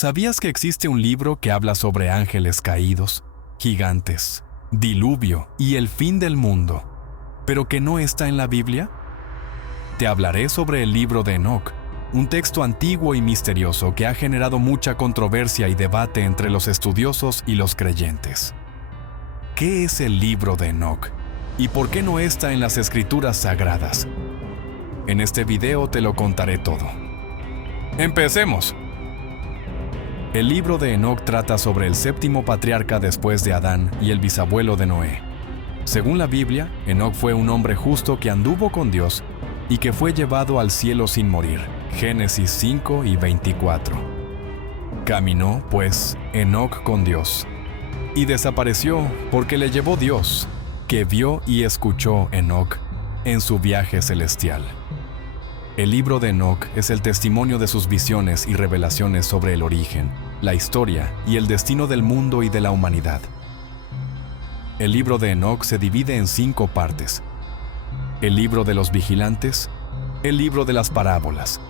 ¿Sabías que existe un libro que habla sobre ángeles caídos, gigantes, diluvio y el fin del mundo, pero que no está en la Biblia? Te hablaré sobre el libro de Enoc, un texto antiguo y misterioso que ha generado mucha controversia y debate entre los estudiosos y los creyentes. ¿Qué es el libro de Enoc? ¿Y por qué no está en las escrituras sagradas? En este video te lo contaré todo. ¡Empecemos! El libro de Enoc trata sobre el séptimo patriarca después de Adán y el bisabuelo de Noé. Según la Biblia, Enoc fue un hombre justo que anduvo con Dios y que fue llevado al cielo sin morir. Génesis 5 y 24. Caminó, pues, Enoc con Dios, y desapareció porque le llevó Dios, que vio y escuchó Enoc en su viaje celestial. El libro de Enoc es el testimonio de sus visiones y revelaciones sobre el origen, la historia y el destino del mundo y de la humanidad. El libro de Enoc se divide en 5 partes: el libro de los vigilantes, el libro de las parábolas,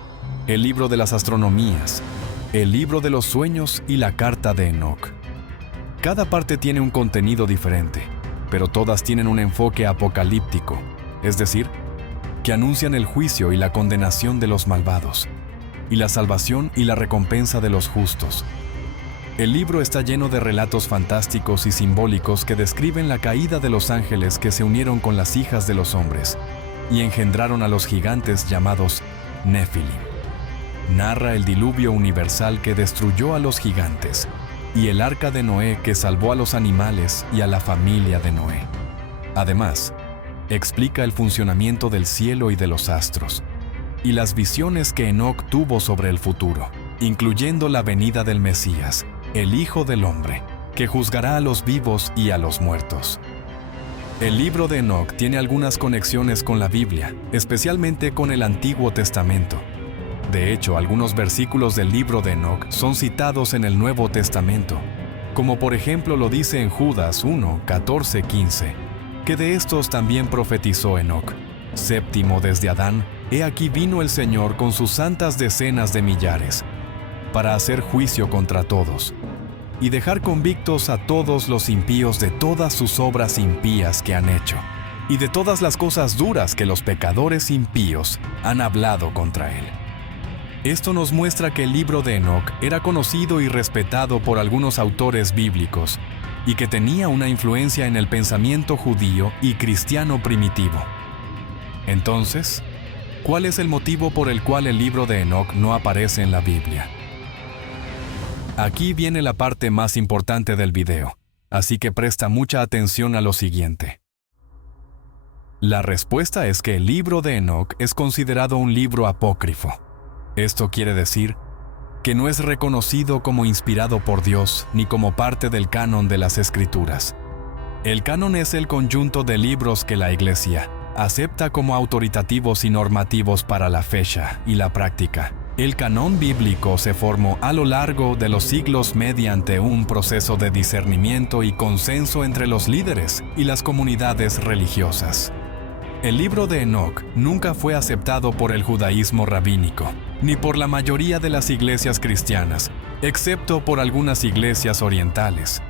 el libro de las astronomías, el libro de los sueños y la carta de Enoc. Cada parte tiene un contenido diferente, pero todas tienen un enfoque apocalíptico, es decir, que anuncian el juicio y la condenación de los malvados, y la salvación y la recompensa de los justos. El libro está lleno de relatos fantásticos y simbólicos que describen la caída de los ángeles que se unieron con las hijas de los hombres y engendraron a los gigantes llamados Nefilim. Narra el diluvio universal que destruyó a los gigantes y el arca de Noé que salvó a los animales y a la familia de Noé. Además, explica el funcionamiento del cielo y de los astros, y las visiones que Enoc tuvo sobre el futuro, incluyendo la venida del Mesías, el Hijo del Hombre, que juzgará a los vivos y a los muertos. El libro de Enoc tiene algunas conexiones con la Biblia, especialmente con el Antiguo Testamento. De hecho, algunos versículos del libro de Enoc son citados en el Nuevo Testamento, como por ejemplo lo dice en Judas 1, 14, 15. Que de estos también profetizó Enoc. Séptimo desde Adán, he aquí vino el Señor con sus santas decenas de millares, para hacer juicio contra todos, y dejar convictos a todos los impíos de todas sus obras impías que han hecho, y de todas las cosas duras que los pecadores impíos han hablado contra él. Esto nos muestra que el libro de Enoc era conocido y respetado por algunos autores bíblicos, y que tenía una influencia en el pensamiento judío y cristiano primitivo. Entonces, ¿cuál es el motivo por el cual el libro de Enoc no aparece en la Biblia? Aquí viene la parte más importante del video, así que presta mucha atención a lo siguiente. La respuesta es que el libro de Enoc es considerado un libro apócrifo. Esto quiere decir que no es reconocido como inspirado por Dios ni como parte del canon de las Escrituras. El canon es el conjunto de libros que la Iglesia acepta como autoritativos y normativos para la fecha y la práctica. El canon bíblico se formó a lo largo de los siglos mediante un proceso de discernimiento y consenso entre los líderes y las comunidades religiosas. El libro de Enoc nunca fue aceptado por el judaísmo rabínico, ni por la mayoría de las iglesias cristianas, excepto por algunas iglesias orientales,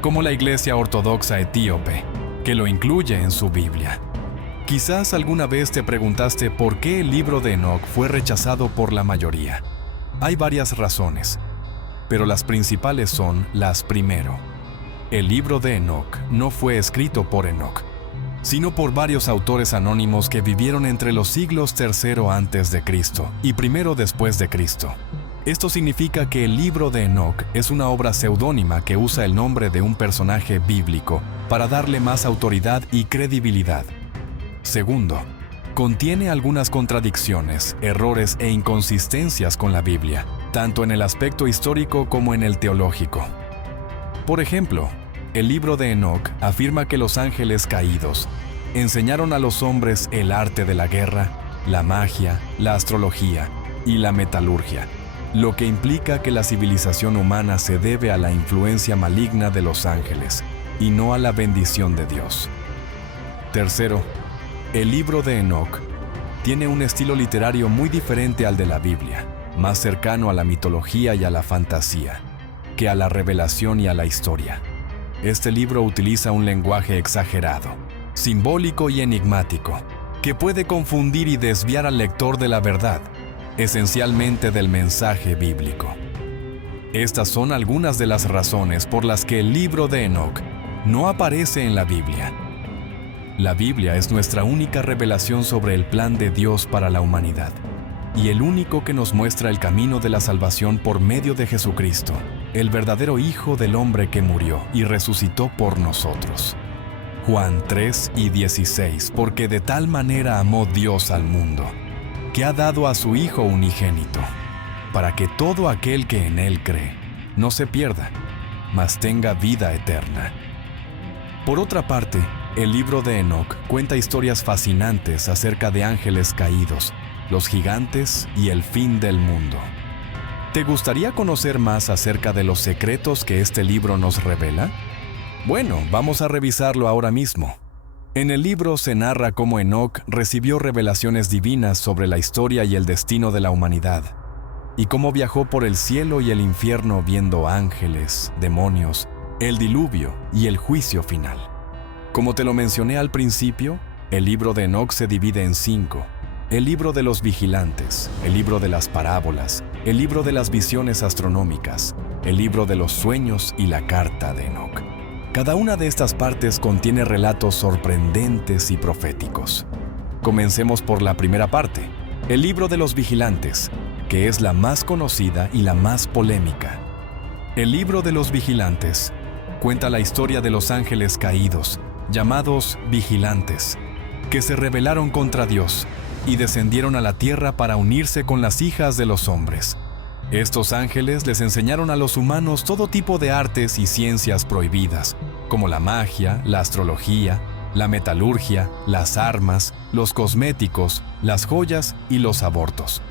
como la Iglesia Ortodoxa Etíope, que lo incluye en su Biblia. Quizás alguna vez te preguntaste por qué el libro de Enoc fue rechazado por la mayoría. Hay varias razones, pero las principales son las primero. El libro de Enoc no fue escrito por Enoc, sino por varios autores anónimos que vivieron entre los siglos III a.C. y I después de Cristo. Esto significa que el libro de Enoc es una obra seudónima que usa el nombre de un personaje bíblico para darle más autoridad y credibilidad. Segundo, contiene algunas contradicciones, errores e inconsistencias con la Biblia, tanto en el aspecto histórico como en el teológico. Por ejemplo, el libro de Enoc afirma que los ángeles caídos enseñaron a los hombres el arte de la guerra, la magia, la astrología y la metalurgia, lo que implica que la civilización humana se debe a la influencia maligna de los ángeles y no a la bendición de Dios. Tercero, el libro de Enoc tiene un estilo literario muy diferente al de la Biblia. más cercano a la mitología y a la fantasía, que a la revelación y a la historia. Este libro utiliza un lenguaje exagerado, simbólico y enigmático, que puede confundir y desviar al lector de la verdad, esencialmente del mensaje bíblico. Estas son algunas de las razones por las que el libro de Enoc no aparece en la Biblia. La Biblia es nuestra única revelación sobre el plan de Dios para la humanidad, y el único que nos muestra el camino de la salvación por medio de Jesucristo, el verdadero Hijo del Hombre que murió y resucitó por nosotros. Juan 3:16, porque de tal manera amó Dios al mundo, que ha dado a su Hijo unigénito, para que todo aquel que en Él cree no se pierda, mas tenga vida eterna. Por otra parte, el libro de Enoc cuenta historias fascinantes acerca de ángeles caídos, los gigantes y el fin del mundo. ¿Te gustaría conocer más acerca de los secretos que este libro nos revela? Bueno, vamos a revisarlo ahora mismo. En el libro se narra cómo Enoc recibió revelaciones divinas sobre la historia y el destino de la humanidad, y cómo viajó por el cielo y el infierno viendo ángeles, demonios, el diluvio y el juicio final. Como te lo mencioné al principio, el libro de Enoc se divide en 5. El libro de los vigilantes, el libro de las parábolas, el libro de las visiones astronómicas, el libro de los sueños y la carta de Enoc. Cada una de estas partes contiene relatos sorprendentes y proféticos. Comencemos por la primera parte, el libro de los vigilantes, que es la más conocida y la más polémica. El libro de los vigilantes cuenta la historia de los ángeles caídos, llamados vigilantes, que se rebelaron contra Dios y descendieron a la tierra para unirse con las hijas de los hombres. Estos ángeles les enseñaron a los humanos todo tipo de artes y ciencias prohibidas, como la magia, la astrología, la metalurgia, las armas, los cosméticos, las joyas y los abortos.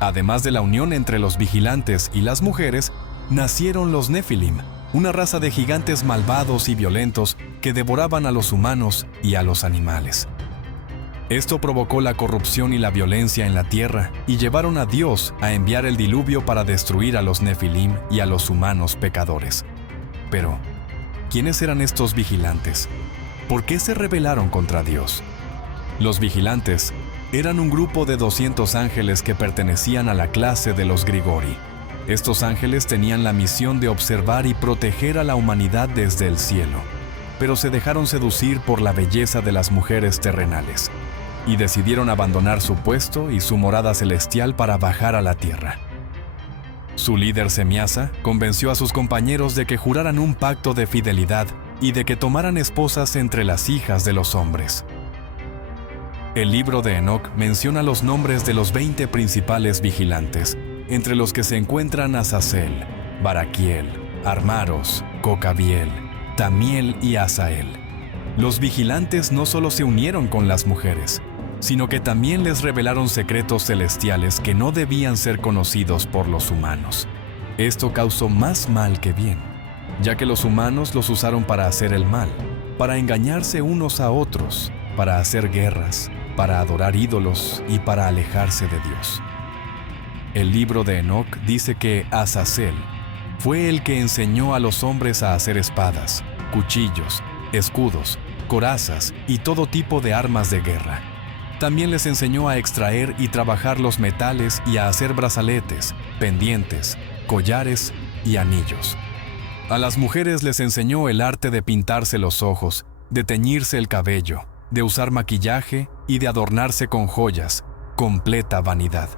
Además de la unión entre los vigilantes y las mujeres, nacieron los Nefilim, una raza de gigantes malvados y violentos que devoraban a los humanos y a los animales. Esto provocó la corrupción y la violencia en la tierra y llevaron a Dios a enviar el diluvio para destruir a los Nefilim y a los humanos pecadores. Pero, ¿quiénes eran estos vigilantes? ¿Por qué se rebelaron contra Dios? Los vigilantes eran un grupo de 200 ángeles que pertenecían a la clase de los Grigori. Estos ángeles tenían la misión de observar y proteger a la humanidad desde el cielo, pero se dejaron seducir por la belleza de las mujeres terrenales y decidieron abandonar su puesto y su morada celestial para bajar a la tierra. Su líder Semiasa convenció a sus compañeros de que juraran un pacto de fidelidad y de que tomaran esposas entre las hijas de los hombres. El libro de Enoc menciona los nombres de los 20 principales vigilantes, entre los que se encuentran Azazel, Baraquiel, Armaros, Cocabiel, Tamiel y Asael. Los vigilantes no solo se unieron con las mujeres, sino que también les revelaron secretos celestiales que no debían ser conocidos por los humanos. Esto causó más mal que bien, ya que los humanos los usaron para hacer el mal, para engañarse unos a otros, para hacer guerras, para adorar ídolos y para alejarse de Dios. El libro de Enoc dice que Azazel fue el que enseñó a los hombres a hacer espadas, cuchillos, escudos, corazas y todo tipo de armas de guerra. También les enseñó a extraer y trabajar los metales y a hacer brazaletes, pendientes, collares y anillos. A las mujeres les enseñó el arte de pintarse los ojos, de teñirse el cabello, de usar maquillaje y de adornarse con joyas, completa vanidad.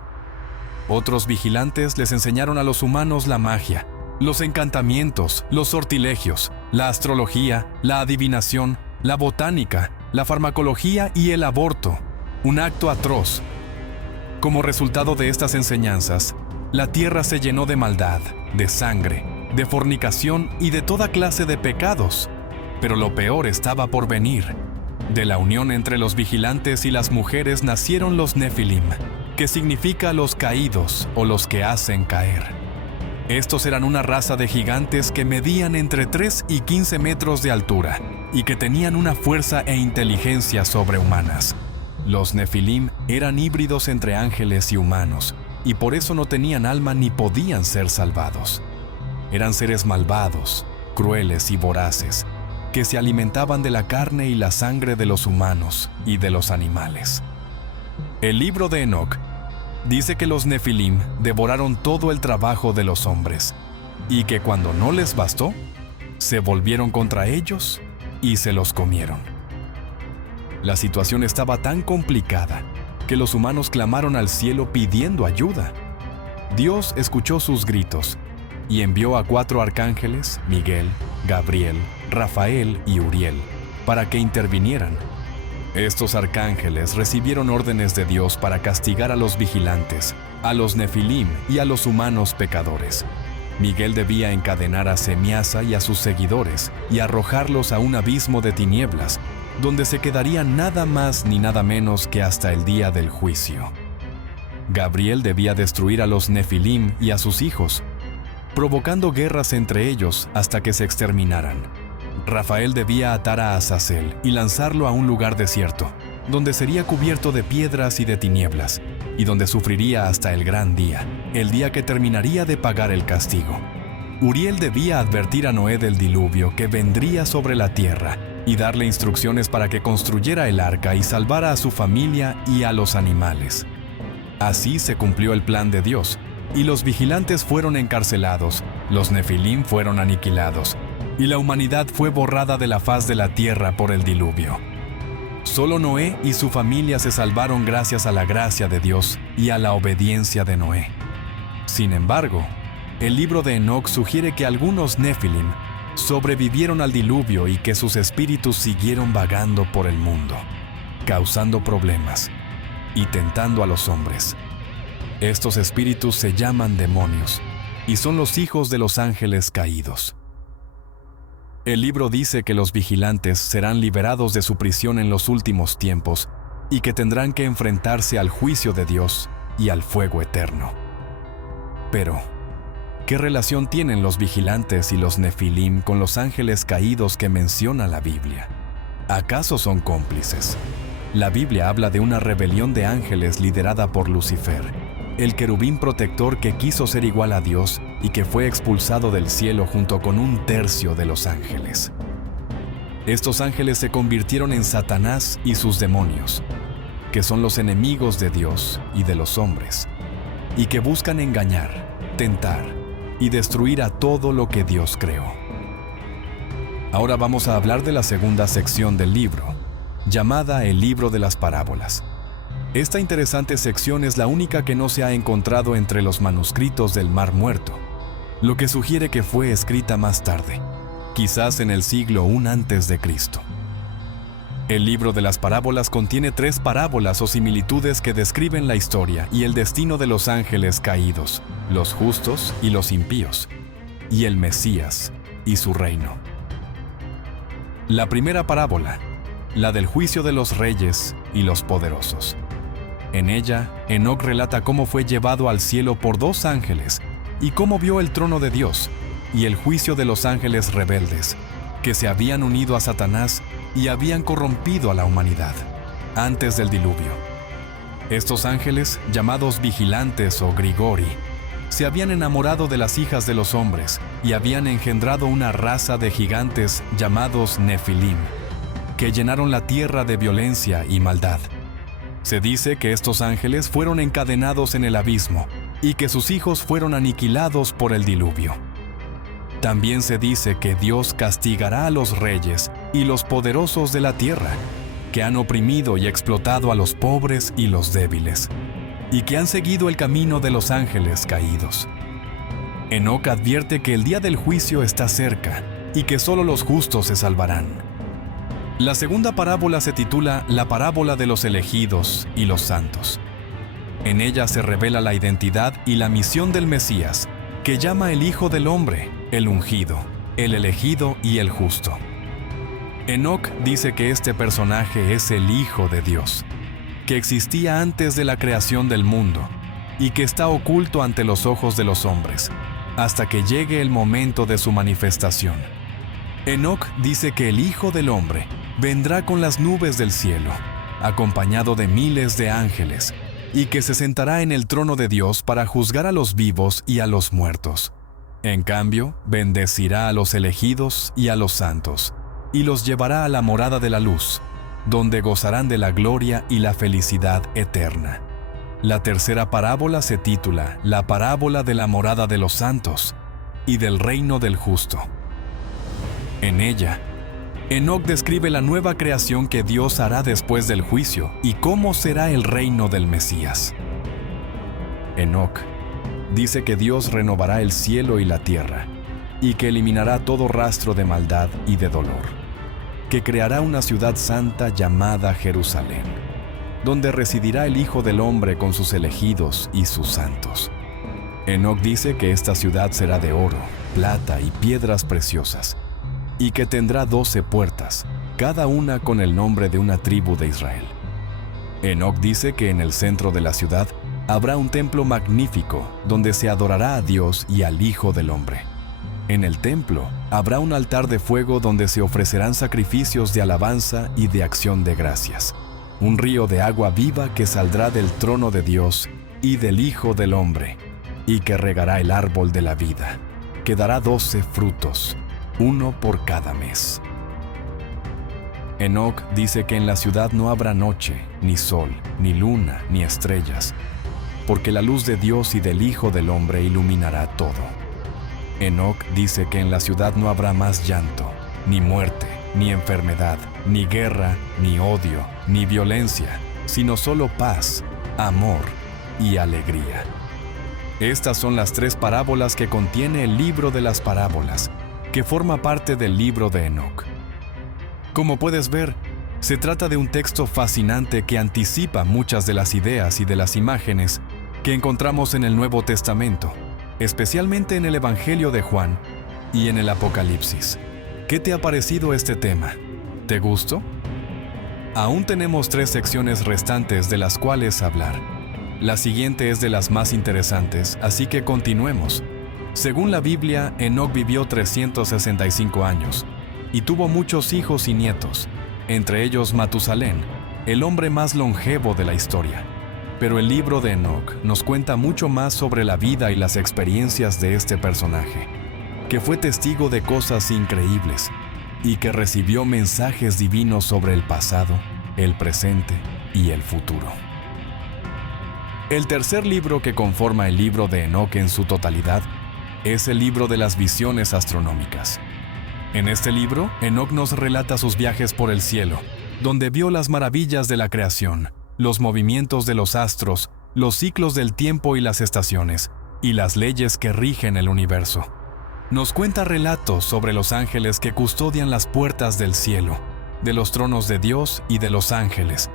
Otros vigilantes les enseñaron a los humanos la magia, los encantamientos, los sortilegios, la astrología, la adivinación, la botánica, la farmacología y el aborto, un acto atroz. Como resultado de estas enseñanzas, la tierra se llenó de maldad, de sangre, de fornicación y de toda clase de pecados. Pero lo peor estaba por venir. De la unión entre los vigilantes y las mujeres nacieron los Nefilim, que significa los caídos o los que hacen caer. Estos eran una raza de gigantes que medían entre 3 y 15 metros de altura y que tenían una fuerza e inteligencia sobrehumanas. Los Nefilim eran híbridos entre ángeles y humanos, y por eso no tenían alma ni podían ser salvados. Eran seres malvados, crueles y voraces, que se alimentaban de la carne y la sangre de los humanos y de los animales. El libro de Enoc dice que los Nefilim devoraron todo el trabajo de los hombres, y que cuando no les bastó, se volvieron contra ellos y se los comieron. La situación estaba tan complicada que los humanos clamaron al cielo pidiendo ayuda. Dios escuchó sus gritos y envió a 4 arcángeles, Miguel, Gabriel, Rafael y Uriel, para que intervinieran. Estos arcángeles recibieron órdenes de Dios para castigar a los vigilantes, a los Nefilim y a los humanos pecadores. Miguel debía encadenar a Semiasa y a sus seguidores y arrojarlos a un abismo de tinieblas, donde se quedarían nada más ni nada menos que hasta el día del juicio. Gabriel debía destruir a los Nefilim y a sus hijos, provocando guerras entre ellos hasta que se exterminaran. Rafael debía atar a Azazel y lanzarlo a un lugar desierto, donde sería cubierto de piedras y de tinieblas, y donde sufriría hasta el gran día, el día que terminaría de pagar el castigo. Uriel debía advertir a Noé del diluvio que vendría sobre la tierra y darle instrucciones para que construyera el arca y salvara a su familia y a los animales. Así se cumplió el plan de Dios, y los vigilantes fueron encarcelados, los Nefilim fueron aniquilados, y la humanidad fue borrada de la faz de la tierra por el diluvio. Solo Noé y su familia se salvaron gracias a la gracia de Dios y a la obediencia de Noé. Sin embargo, el libro de Enoc sugiere que algunos Nefilim sobrevivieron al diluvio y que sus espíritus siguieron vagando por el mundo, causando problemas y tentando a los hombres. Estos espíritus se llaman demonios y son los hijos de los ángeles caídos. El libro dice que los vigilantes serán liberados de su prisión en los últimos tiempos y que tendrán que enfrentarse al juicio de Dios y al fuego eterno. Pero, ¿qué relación tienen los vigilantes y los Nefilim con los ángeles caídos que menciona la Biblia? ¿Acaso son cómplices? La Biblia habla de una rebelión de ángeles liderada por Lucifer, el querubín protector que quiso ser igual a Dios y que fue expulsado del cielo junto con 1/3 de los ángeles. Estos ángeles se convirtieron en Satanás y sus demonios, que son los enemigos de Dios y de los hombres, y que buscan engañar, tentar y destruir a todo lo que Dios creó. Ahora vamos a hablar de la segunda sección del libro, llamada el libro de las parábolas. Esta interesante sección es la única que no se ha encontrado entre los manuscritos del Mar Muerto, lo que sugiere que fue escrita más tarde, quizás en el siglo I a.C. El libro de las parábolas contiene 3 parábolas o similitudes que describen la historia y el destino de los ángeles caídos, los justos y los impíos, y el Mesías y su reino. La primera parábola, la del juicio de los reyes y los poderosos. En ella, Enoc relata cómo fue llevado al cielo por 2 ángeles y cómo vio el trono de Dios y el juicio de los ángeles rebeldes, que se habían unido a Satanás y habían corrompido a la humanidad antes del diluvio. Estos ángeles, llamados vigilantes o grigori, se habían enamorado de las hijas de los hombres y habían engendrado una raza de gigantes llamados Nefilim, que llenaron la tierra de violencia y maldad. Se dice que estos ángeles fueron encadenados en el abismo y que sus hijos fueron aniquilados por el diluvio. También se dice que Dios castigará a los reyes y los poderosos de la tierra, que han oprimido y explotado a los pobres y los débiles, y que han seguido el camino de los ángeles caídos. Enoc advierte que el día del juicio está cerca y que solo los justos se salvarán. La segunda parábola se titula La parábola de los elegidos y los santos. En ella se revela la identidad y la misión del Mesías, que llama el Hijo del Hombre, el ungido, el elegido y el justo. Enoc dice que este personaje es el Hijo de Dios, que existía antes de la creación del mundo y que está oculto ante los ojos de los hombres, hasta que llegue el momento de su manifestación. Enoc dice que el Hijo del Hombre vendrá con las nubes del cielo, acompañado de miles de ángeles, y que se sentará en el trono de Dios para juzgar a los vivos y a los muertos. En cambio, bendecirá a los elegidos y a los santos, y los llevará a la morada de la luz, donde gozarán de la gloria y la felicidad eterna. La tercera parábola se titula La parábola de la morada de los santos y del reino del justo. En ella, Enoc describe la nueva creación que Dios hará después del juicio y cómo será el reino del Mesías. Enoc dice que Dios renovará el cielo y la tierra, y que eliminará todo rastro de maldad y de dolor, que creará una ciudad santa llamada Jerusalén, donde residirá el Hijo del Hombre con sus elegidos y sus santos. Enoc dice que esta ciudad será de oro, plata y piedras preciosas, y que tendrá 12 puertas, cada una con el nombre de una tribu de Israel. Enoc dice que en el centro de la ciudad habrá un templo magnífico donde se adorará a Dios y al Hijo del Hombre. En el templo habrá un altar de fuego donde se ofrecerán sacrificios de alabanza y de acción de gracias. Un río de agua viva que saldrá del trono de Dios y del Hijo del Hombre, y que regará el árbol de la vida, que dará 12 frutos, uno por cada mes. Enoc dice que en la ciudad no habrá noche, ni sol, ni luna, ni estrellas, porque la luz de Dios y del Hijo del Hombre iluminará todo. Enoc dice que en la ciudad no habrá más llanto, ni muerte, ni enfermedad, ni guerra, ni odio, ni violencia, sino solo paz, amor y alegría. Estas son las 3 parábolas que contiene el libro de las parábolas, que forma parte del libro de Enoc. Como puedes ver, se trata de un texto fascinante que anticipa muchas de las ideas y de las imágenes que encontramos en el Nuevo Testamento, especialmente en el Evangelio de Juan y en el Apocalipsis. ¿Qué te ha parecido este tema? ¿Te gustó? Aún tenemos 3 secciones restantes de las cuales hablar. La siguiente es de las más interesantes, así que continuemos. Según la Biblia, Enoc vivió 365 años y tuvo muchos hijos y nietos, entre ellos Matusalén, el hombre más longevo de la historia. Pero el libro de Enoc nos cuenta mucho más sobre la vida y las experiencias de este personaje, que fue testigo de cosas increíbles y que recibió mensajes divinos sobre el pasado, el presente y el futuro. El tercer libro que conforma el libro de Enoc en su totalidad es el libro de las visiones astronómicas. En este libro, Enoc nos relata sus viajes por el cielo, donde vio las maravillas de la creación, los movimientos de los astros, los ciclos del tiempo y las estaciones, y las leyes que rigen el universo. Nos cuenta relatos sobre los ángeles que custodian las puertas del cielo, de los tronos de Dios y de los ángeles,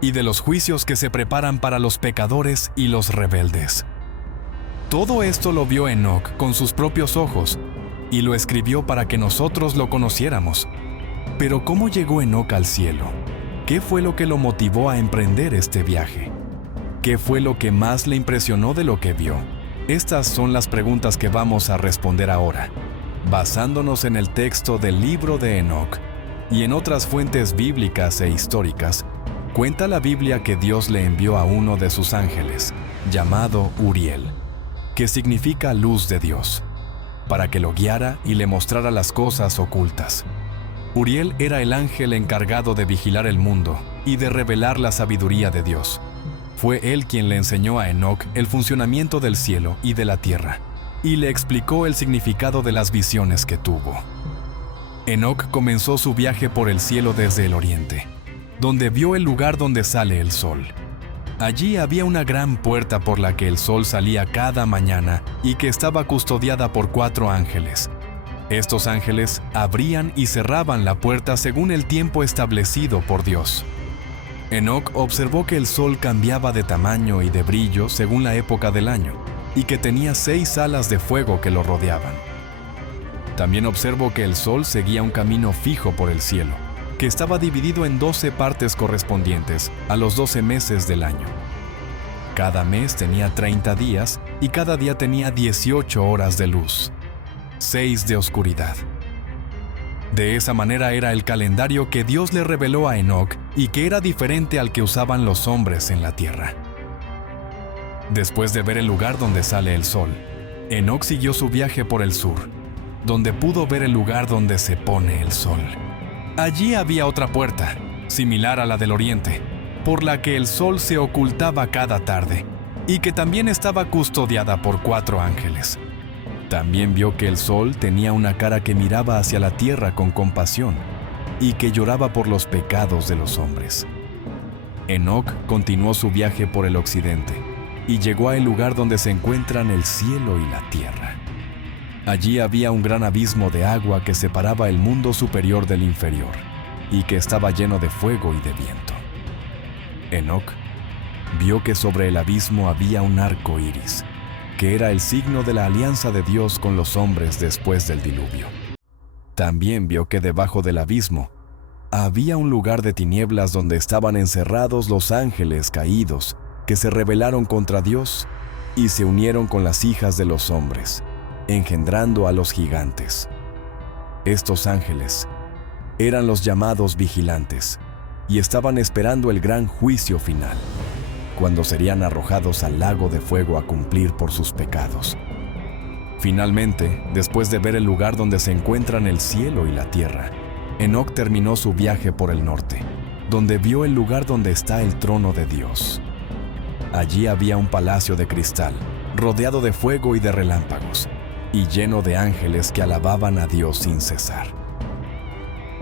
y de los juicios que se preparan para los pecadores y los rebeldes. Todo esto lo vio Enoc con sus propios ojos, y lo escribió para que nosotros lo conociéramos. Pero ¿cómo llegó Enoc al cielo? ¿Qué fue lo que lo motivó a emprender este viaje? ¿Qué fue lo que más le impresionó de lo que vio? Estas son las preguntas que vamos a responder ahora, basándonos en el texto del libro de Enoc y en otras fuentes bíblicas e históricas. Cuenta la Biblia que Dios le envió a uno de sus ángeles, llamado Uriel, que significa luz de Dios, para que lo guiara y le mostrara las cosas ocultas. Uriel era el ángel encargado de vigilar el mundo y de revelar la sabiduría de Dios. Fue él quien le enseñó a Enoc el funcionamiento del cielo y de la tierra, y le explicó el significado de las visiones que tuvo. Enoc comenzó su viaje por el cielo desde el oriente, donde vio el lugar donde sale el sol. Allí había una gran puerta por la que el sol salía cada mañana y que estaba custodiada por 4 ángeles. Estos ángeles abrían y cerraban la puerta según el tiempo establecido por Dios. Enoc observó que el sol cambiaba de tamaño y de brillo según la época del año, y que tenía 6 alas de fuego que lo rodeaban. También observó que el sol seguía un camino fijo por el cielo, que estaba dividido en 12 partes correspondientes a los 12 meses del año. Cada mes tenía 30 días y cada día tenía 18 horas de luz, 6 de oscuridad. De esa manera era el calendario que Dios le reveló a Enoc y que era diferente al que usaban los hombres en la tierra. Después de ver el lugar donde sale el sol, Enoc siguió su viaje por el sur, donde pudo ver el lugar donde se pone el sol. Allí había otra puerta, similar a la del oriente, por la que el sol se ocultaba cada tarde, y que también estaba custodiada por 4 ángeles. También vio que el sol tenía una cara que miraba hacia la tierra con compasión, y que lloraba por los pecados de los hombres. Enoc continuó su viaje por el occidente, y llegó al lugar donde se encuentran el cielo y la tierra. Allí había un gran abismo de agua que separaba el mundo superior del inferior, y que estaba lleno de fuego y de viento. Enoc vio que sobre el abismo había un arco iris, que era el signo de la alianza de Dios con los hombres después del diluvio. También vio que debajo del abismo había un lugar de tinieblas donde estaban encerrados los ángeles caídos que se rebelaron contra Dios y se unieron con las hijas de los hombres, engendrando a los gigantes. Estos ángeles eran los llamados vigilantes y estaban esperando el gran juicio final, cuando serían arrojados al lago de fuego a cumplir por sus pecados. Finalmente, después de ver el lugar donde se encuentran el cielo y la tierra, Enoc terminó su viaje por el norte, donde vio el lugar donde está el trono de Dios. Allí había un palacio de cristal, rodeado de fuego y de relámpagos, y lleno de ángeles que alababan a Dios sin cesar.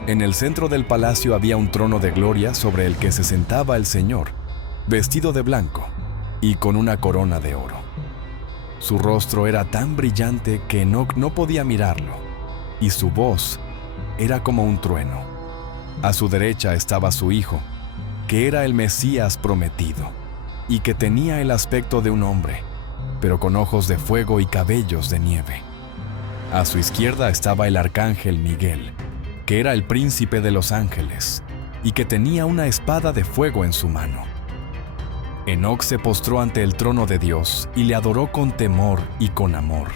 En el centro del palacio había un trono de gloria sobre el que se sentaba el Señor, vestido de blanco y con una corona de oro. Su rostro era tan brillante que Enoc no podía mirarlo, y su voz era como un trueno. A su derecha estaba su hijo, que era el Mesías prometido, y que tenía el aspecto de un hombre, pero con ojos de fuego y cabellos de nieve. A su izquierda estaba el arcángel Miguel, que era el príncipe de los ángeles, y que tenía una espada de fuego en su mano. Enoc se postró ante el trono de Dios y le adoró con temor y con amor.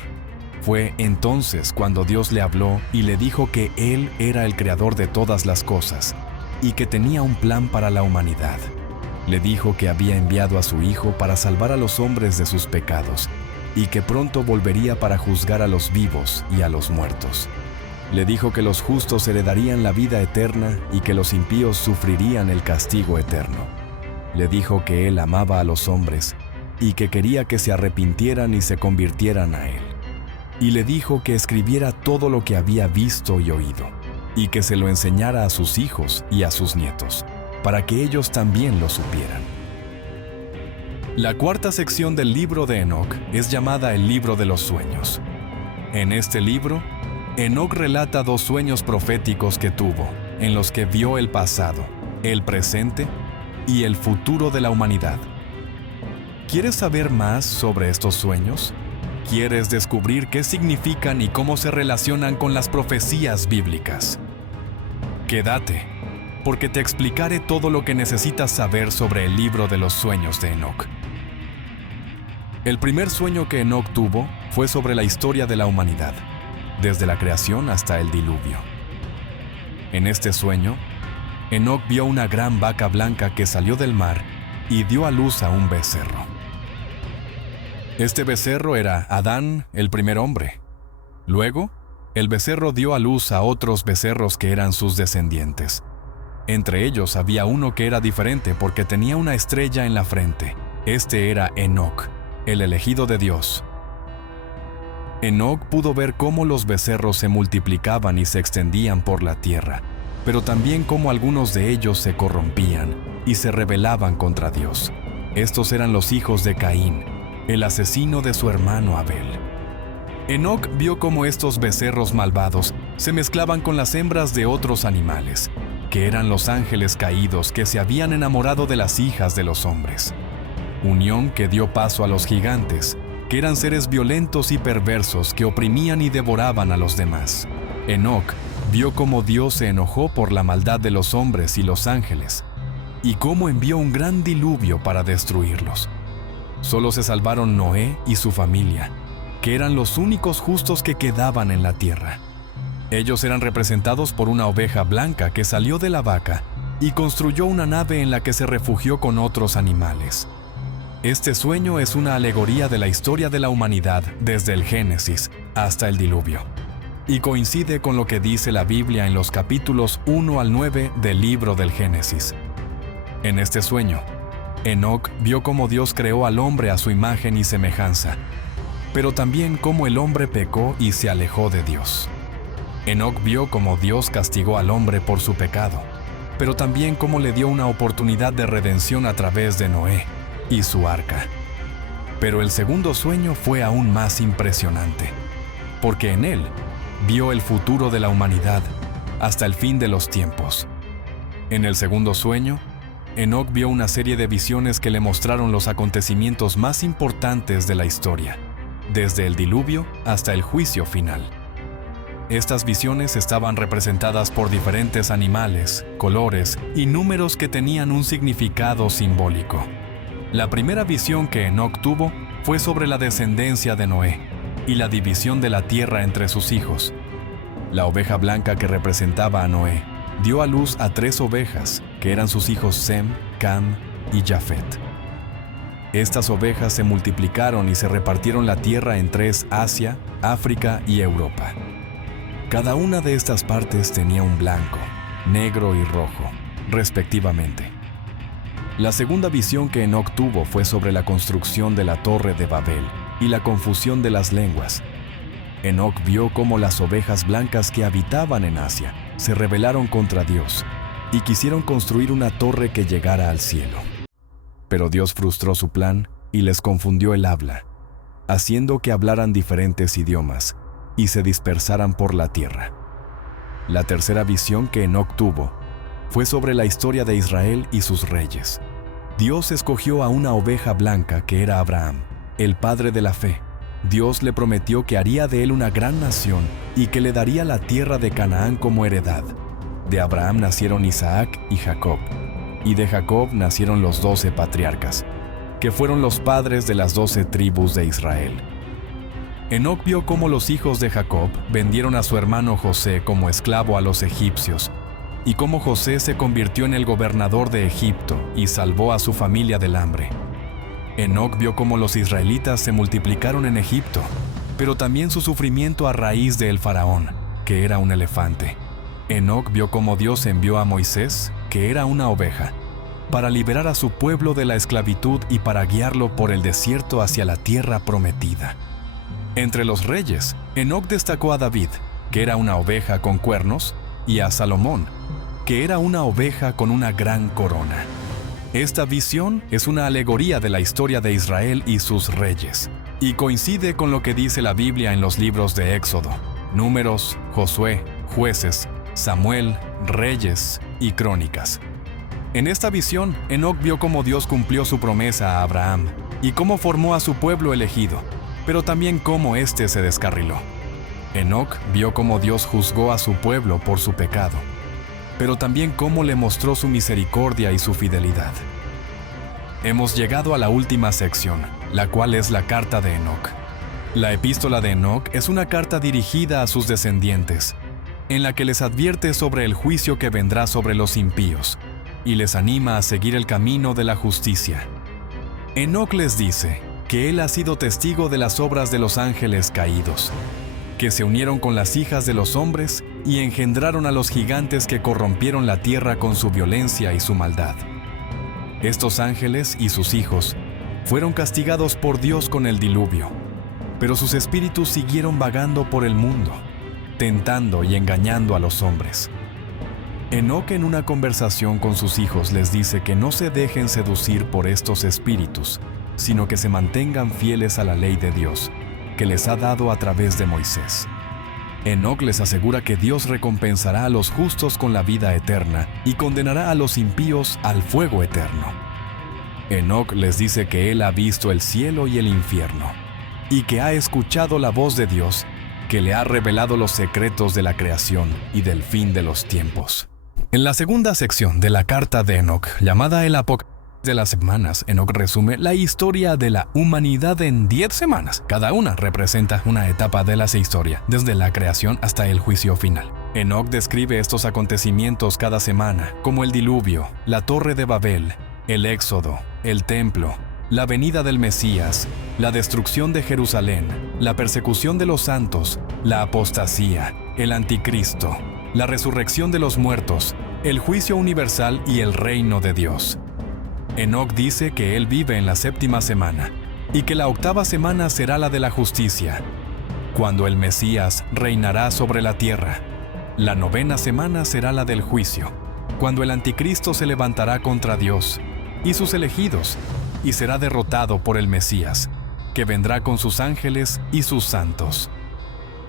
Fue entonces cuando Dios le habló y le dijo que Él era el creador de todas las cosas y que tenía un plan para la humanidad. Le dijo que había enviado a su Hijo para salvar a los hombres de sus pecados y que pronto volvería para juzgar a los vivos y a los muertos. Le dijo que los justos heredarían la vida eterna y que los impíos sufrirían el castigo eterno. Le dijo que Él amaba a los hombres y que quería que se arrepintieran y se convirtieran a Él. Y le dijo que escribiera todo lo que había visto y oído, y que se lo enseñara a sus hijos y a sus nietos, para que ellos también lo supieran. La cuarta sección del libro de Enoc es llamada el libro de los sueños. En este libro, Enoc relata 2 sueños proféticos que tuvo, en los que vio el pasado, el presente y el futuro de la humanidad. ¿Quieres saber más sobre estos sueños? ¿Quieres descubrir qué significan y cómo se relacionan con las profecías bíblicas? Quédate, porque te explicaré todo lo que necesitas saber sobre el libro de los sueños de Enoc. El primer sueño que Enoc tuvo fue sobre la historia de la humanidad, desde la creación hasta el diluvio. En este sueño, Enoc vio una gran vaca blanca que salió del mar y dio a luz a un becerro. Este becerro era Adán, el primer hombre. Luego, el becerro dio a luz a otros becerros que eran sus descendientes. Entre ellos había uno que era diferente porque tenía una estrella en la frente. Este era Enoc, el elegido de Dios. Enoc pudo ver cómo los becerros se multiplicaban y se extendían por la tierra, pero también cómo algunos de ellos se corrompían y se rebelaban contra Dios. Estos eran los hijos de Caín, el asesino de su hermano Abel. Enoc vio cómo estos becerros malvados se mezclaban con las hembras de otros animales, que eran los ángeles caídos que se habían enamorado de las hijas de los hombres. Unión que dio paso a los gigantes, que eran seres violentos y perversos que oprimían y devoraban a los demás. Enoc vio cómo Dios se enojó por la maldad de los hombres y los ángeles, y cómo envió un gran diluvio para destruirlos. Solo se salvaron Noé y su familia, que eran los únicos justos que quedaban en la tierra. Ellos eran representados por una oveja blanca que salió de la vaca y construyó una nave en la que se refugió con otros animales. Este sueño es una alegoría de la historia de la humanidad desde el Génesis hasta el diluvio, y coincide con lo que dice la Biblia en los capítulos 1 al 9 del libro del Génesis. En este sueño, Enoc vio cómo Dios creó al hombre a su imagen y semejanza, pero también cómo el hombre pecó y se alejó de Dios. Enoc vio cómo Dios castigó al hombre por su pecado, pero también cómo le dio una oportunidad de redención a través de Noé y su arca. Pero el segundo sueño fue aún más impresionante, porque en él vio el futuro de la humanidad hasta el fin de los tiempos. En el segundo sueño, Enoc vio una serie de visiones que le mostraron los acontecimientos más importantes de la historia, desde el diluvio hasta el juicio final. Estas visiones estaban representadas por diferentes animales, colores y números que tenían un significado simbólico. La primera visión que Enoc tuvo fue sobre la descendencia de Noé y la división de la tierra entre sus hijos. La oveja blanca que representaba a Noé dio a luz a 3 ovejas, que eran sus hijos Sem, Cam y Jafet. Estas ovejas se multiplicaron y se repartieron la tierra en 3: Asia, África y Europa. Cada una de estas partes tenía un blanco, negro y rojo, respectivamente. La segunda visión que Enoc tuvo fue sobre la construcción de la Torre de Babel y la confusión de las lenguas. Enoc vio cómo las ovejas blancas que habitaban en Asia se rebelaron contra Dios y quisieron construir una torre que llegara al cielo. Pero Dios frustró su plan y les confundió el habla, haciendo que hablaran diferentes idiomas y se dispersaran por la tierra. La tercera visión que Enoc tuvo fue sobre la historia de Israel y sus reyes. Dios escogió a una oveja blanca que era Abraham, el padre de la fe. Dios le prometió que haría de él una gran nación y que le daría la tierra de Canaán como heredad. De Abraham nacieron Isaac y Jacob, y de Jacob nacieron los 12 patriarcas, que fueron los padres de las 12 tribus de Israel. Enoc vio cómo los hijos de Jacob vendieron a su hermano José como esclavo a los egipcios, y cómo José se convirtió en el gobernador de Egipto y salvó a su familia del hambre. Enoc vio cómo los israelitas se multiplicaron en Egipto, pero también su sufrimiento a raíz del faraón, que era un elefante. Enoc vio cómo Dios envió a Moisés, que era una oveja, para liberar a su pueblo de la esclavitud y para guiarlo por el desierto hacia la tierra prometida. Entre los reyes, Enoc destacó a David, que era una oveja con cuernos, y a Salomón, que era una oveja con una gran corona. Esta visión es una alegoría de la historia de Israel y sus reyes, y coincide con lo que dice la Biblia en los libros de Éxodo, Números, Josué, Jueces, Samuel, Reyes y Crónicas. En esta visión, Enoc vio cómo Dios cumplió su promesa a Abraham y cómo formó a su pueblo elegido, pero también cómo éste se descarriló. Enoc vio cómo Dios juzgó a su pueblo por su pecado, pero también cómo le mostró su misericordia y su fidelidad. Hemos llegado a la última sección, la cual es la carta de Enoc. La epístola de Enoc es una carta dirigida a sus descendientes, en la que les advierte sobre el juicio que vendrá sobre los impíos, y les anima a seguir el camino de la justicia. Enoc les dice que él ha sido testigo de las obras de los ángeles caídos, que se unieron con las hijas de los hombres y engendraron a los gigantes que corrompieron la tierra con su violencia y su maldad. Estos ángeles y sus hijos fueron castigados por Dios con el diluvio, pero sus espíritus siguieron vagando por el mundo, tentando y engañando a los hombres. Enoc en una conversación con sus hijos les dice que no se dejen seducir por estos espíritus, sino que se mantengan fieles a la ley de Dios, que les ha dado a través de Moisés. Enoc les asegura que Dios recompensará a los justos con la vida eterna y condenará a los impíos al fuego eterno. Enoc les dice que él ha visto el cielo y el infierno, y que ha escuchado la voz de Dios, que le ha revelado los secretos de la creación y del fin de los tiempos. En la segunda sección de la carta de Enoc, llamada el Apocalipsis de las semanas, Enoc resume la historia de la humanidad en 10 semanas. Cada una representa una etapa de la historia, desde la creación hasta el juicio final. Enoc describe estos acontecimientos cada semana, como el diluvio, la Torre de Babel, el Éxodo, el templo, la venida del Mesías, la destrucción de Jerusalén, la persecución de los santos, la apostasía, el anticristo, la resurrección de los muertos, el juicio universal y el reino de Dios. Enoc dice que él vive en la 7ª semana y que la 8ª semana será la de la justicia, cuando el Mesías reinará sobre la tierra. La 9ª semana será la del juicio, cuando el anticristo se levantará contra Dios y sus elegidos y será derrotado por el Mesías, que vendrá con sus ángeles y sus santos.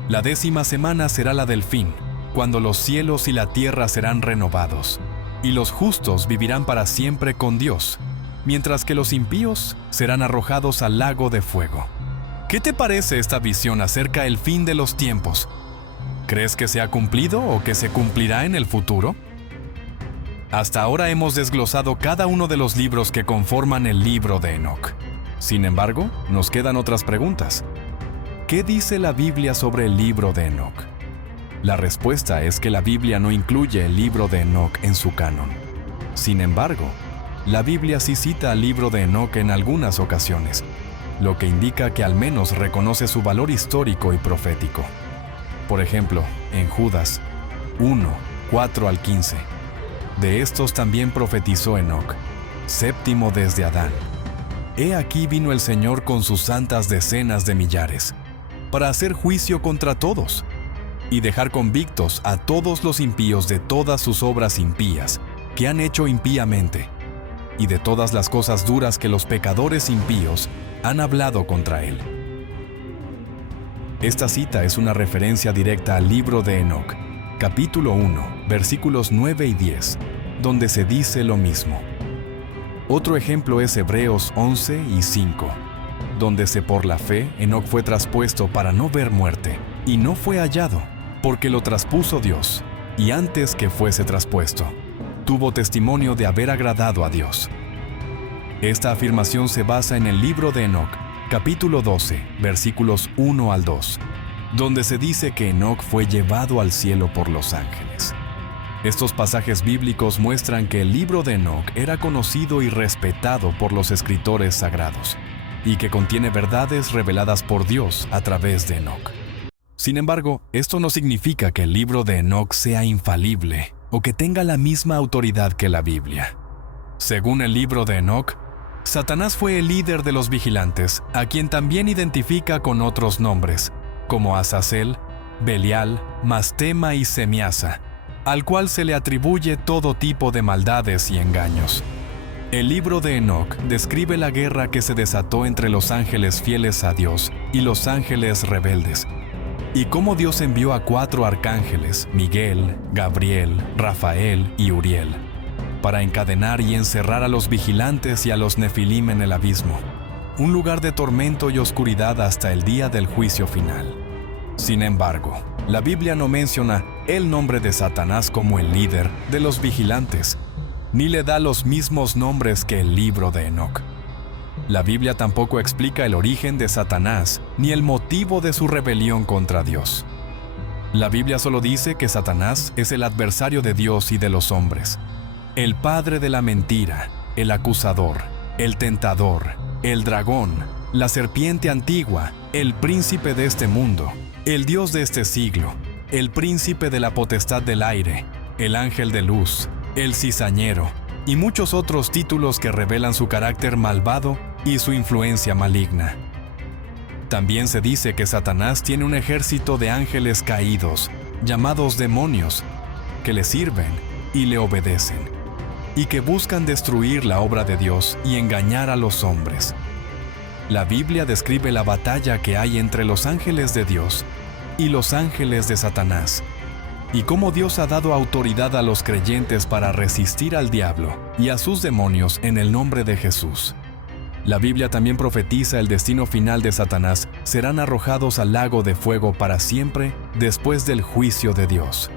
La 10ª semana será la del fin, cuando los cielos y la tierra serán renovados, y los justos vivirán para siempre con Dios, mientras que los impíos serán arrojados al lago de fuego. ¿Qué te parece esta visión acerca del fin de los tiempos? ¿Crees que se ha cumplido o que se cumplirá en el futuro? Hasta ahora hemos desglosado cada uno de los libros que conforman el libro de Enoc. Sin embargo, nos quedan otras preguntas. ¿Qué dice la Biblia sobre el libro de Enoc? La respuesta es que la Biblia no incluye el libro de Enoc en su canon. Sin embargo, la Biblia sí cita al libro de Enoc en algunas ocasiones, lo que indica que al menos reconoce su valor histórico y profético. Por ejemplo, en Judas 1, 4 al 15. De estos también profetizó Enoc, 7º desde Adán. He aquí vino el Señor con sus santas decenas de millares, para hacer juicio contra todos, y dejar convictos a todos los impíos de todas sus obras impías que han hecho impíamente, y de todas las cosas duras que los pecadores impíos han hablado contra él. Esta cita es una referencia directa al libro de Enoc, capítulo 1, versículos 9 y 10, donde se dice lo mismo. Otro ejemplo es Hebreos 11 y 5, donde por la fe Enoc fue traspuesto para no ver muerte, y no fue hallado, porque lo traspuso Dios, y antes que fuese traspuesto, tuvo testimonio de haber agradado a Dios. Esta afirmación se basa en el libro de Enoc, capítulo 12, versículos 1 al 2, donde se dice que Enoc fue llevado al cielo por los ángeles. Estos pasajes bíblicos muestran que el libro de Enoc era conocido y respetado por los escritores sagrados, y que contiene verdades reveladas por Dios a través de Enoc. Sin embargo, esto no significa que el libro de Enoc sea infalible o que tenga la misma autoridad que la Biblia. Según el libro de Enoc, Satanás fue el líder de los vigilantes, a quien también identifica con otros nombres, como Azazel, Belial, Mastema y Semiasa, al cual se le atribuye todo tipo de maldades y engaños. El libro de Enoc describe la guerra que se desató entre los ángeles fieles a Dios y los ángeles rebeldes, y cómo Dios envió a 4 arcángeles, Miguel, Gabriel, Rafael y Uriel, para encadenar y encerrar a los vigilantes y a los nefilim en el abismo, un lugar de tormento y oscuridad hasta el día del juicio final. Sin embargo, la Biblia no menciona el nombre de Satanás como el líder de los vigilantes, ni le da los mismos nombres que el libro de Enoc. La Biblia tampoco explica el origen de Satanás ni el motivo de su rebelión contra Dios. La Biblia solo dice que Satanás es el adversario de Dios y de los hombres, el padre de la mentira, el acusador, el tentador, el dragón, la serpiente antigua, el príncipe de este mundo, el Dios de este siglo, el príncipe de la potestad del aire, el ángel de luz, el cizañero, y muchos otros títulos que revelan su carácter malvado y su influencia maligna. También se dice que Satanás tiene un ejército de ángeles caídos, llamados demonios, que le sirven y le obedecen, y que buscan destruir la obra de Dios y engañar a los hombres. La Biblia describe la batalla que hay entre los ángeles de Dios y los ángeles de Satanás, y cómo Dios ha dado autoridad a los creyentes para resistir al diablo y a sus demonios en el nombre de Jesús. La Biblia también profetiza el destino final de Satanás: serán arrojados al lago de fuego para siempre después del juicio de Dios.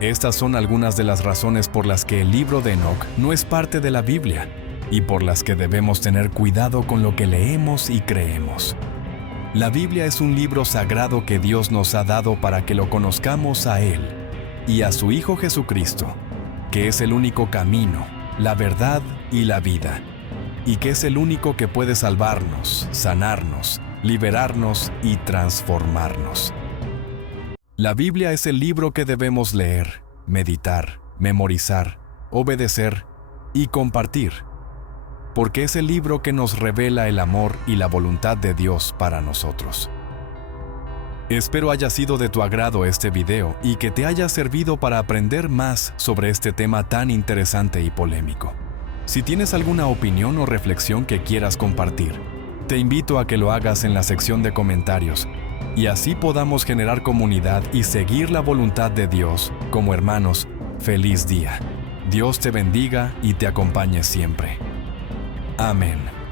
Estas son algunas de las razones por las que el libro de Enoc no es parte de la Biblia y por las que debemos tener cuidado con lo que leemos y creemos. La Biblia es un libro sagrado que Dios nos ha dado para que lo conozcamos a Él y a su Hijo Jesucristo, que es el único camino, la verdad y la vida. y que es el único que puede salvarnos, sanarnos, liberarnos y transformarnos. La Biblia es el libro que debemos leer, meditar, memorizar, obedecer y compartir, porque es el libro que nos revela el amor y la voluntad de Dios para nosotros. Espero haya sido de tu agrado este video y que te haya servido para aprender más sobre este tema tan interesante y polémico. Si tienes alguna opinión o reflexión que quieras compartir, te invito a que lo hagas en la sección de comentarios y así podamos generar comunidad y seguir la voluntad de Dios como hermanos. Feliz día. Dios te bendiga y te acompañe siempre. Amén.